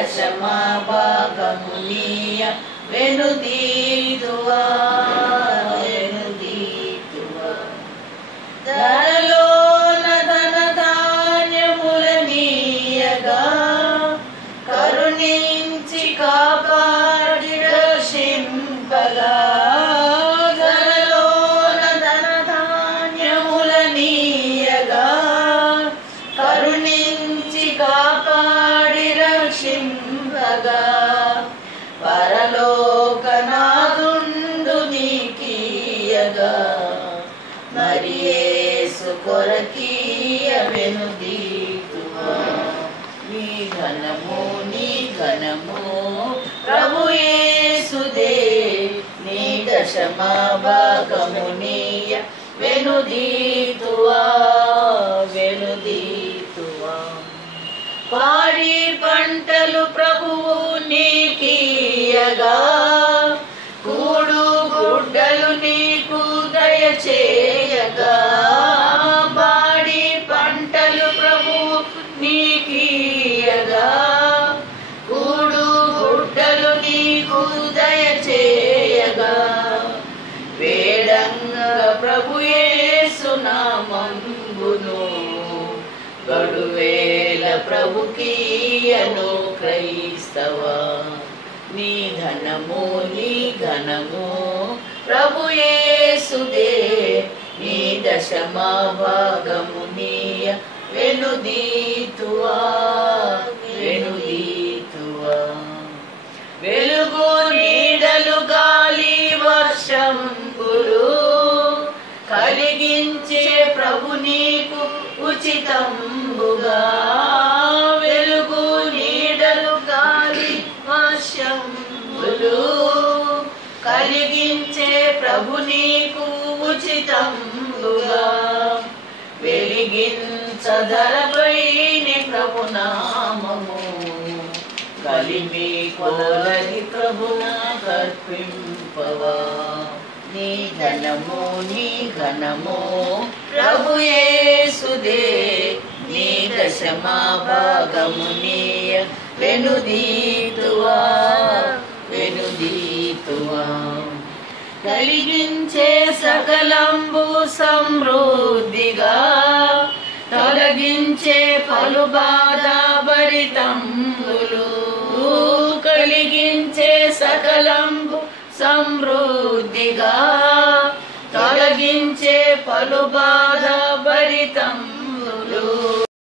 దశమా భాగమునీయ వెనుదీతువా వెనుదీతువా ధరలోన ధన ధాన్యములనీయగా కరుణించి కాపాడి రక్షింపగా ధరలోన ధన ధాన్యములనీయగా కరుణించి కాపాడి రక్షింపగా పరలోకనాథుండు నీకీయగా మరి యేసు కొరకీయ వెనుదీతువా నీ ఘనము ప్రభు యేసుదే నీ దశమా భాగమునీయ వెనుదీతువా వెనుదీతువా పాడి పంటలు ప్రభువు నీకీయగా కూడు గుడ్డలు నీకు దయచేయగా పాడి పంటలు ప్రభువు నీకీయగా కూడు గుడ్డలు నీకు దయచేయగా వేడంగా ప్రభు యేసు నామంబును గడువేల ప్రభుకీయను క్రైస్తవా నీ ధనము నీ ఘనము ప్రభు యేసుదే నీ దశమా భాగమునీయ వెనుదీతువా వెనుదీతువా వెలుగు నీడలు గాలి వర్షంబులు కలిగించే ప్రభు నీకు ఉచితంబుగా వెలుగు నీడలు గాలి వర్షంబులు కలిగించే ప్రభు నీకు ఉచితంబుగా వెలిగించధరపైని ప్రభు నామము కలిమి కొలది ప్రభున కర్పింపవా నీ ధనము నీ ఘనము ప్రభు యేసుదే నీ దశమా భాగమునీయ వెనుదీతువా వెనుదీతువా కలిగించే సకలంబు సమృద్ధిగా తొలగించే పలు బాధ భరితంబులు కలిగించే సకలంబు సమృద్ధిగా తొలగించే పలు బాధ